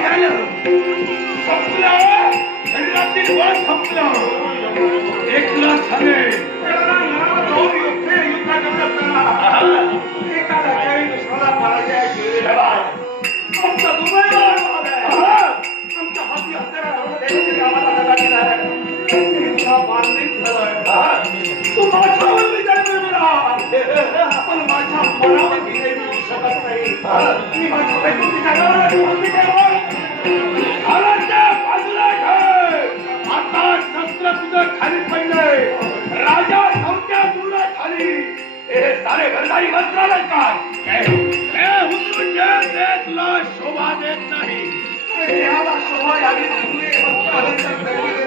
झालं संपलं शरीरातील बळ संपलं एक ग्लास झाले दोन युद्धे युद्ध करत एकाला जय दुसऱ्याला पराजय आमचा आलाय. आमच्या हाती हत्यारा दिलाय. इतका बांधीत झालाय. तू माझ्यावर विजय मिळवला. पण माझ्या मनावर विजय मिळू शकत नाही. मी माझ्या તારે ઘરધારી વસ્ત્ર લલકાર હે હુંદુ જે દેખલા શોભા દેખ નહીં. હે આવા શોભા આવી તું એ વસ્ત્ર લલકાર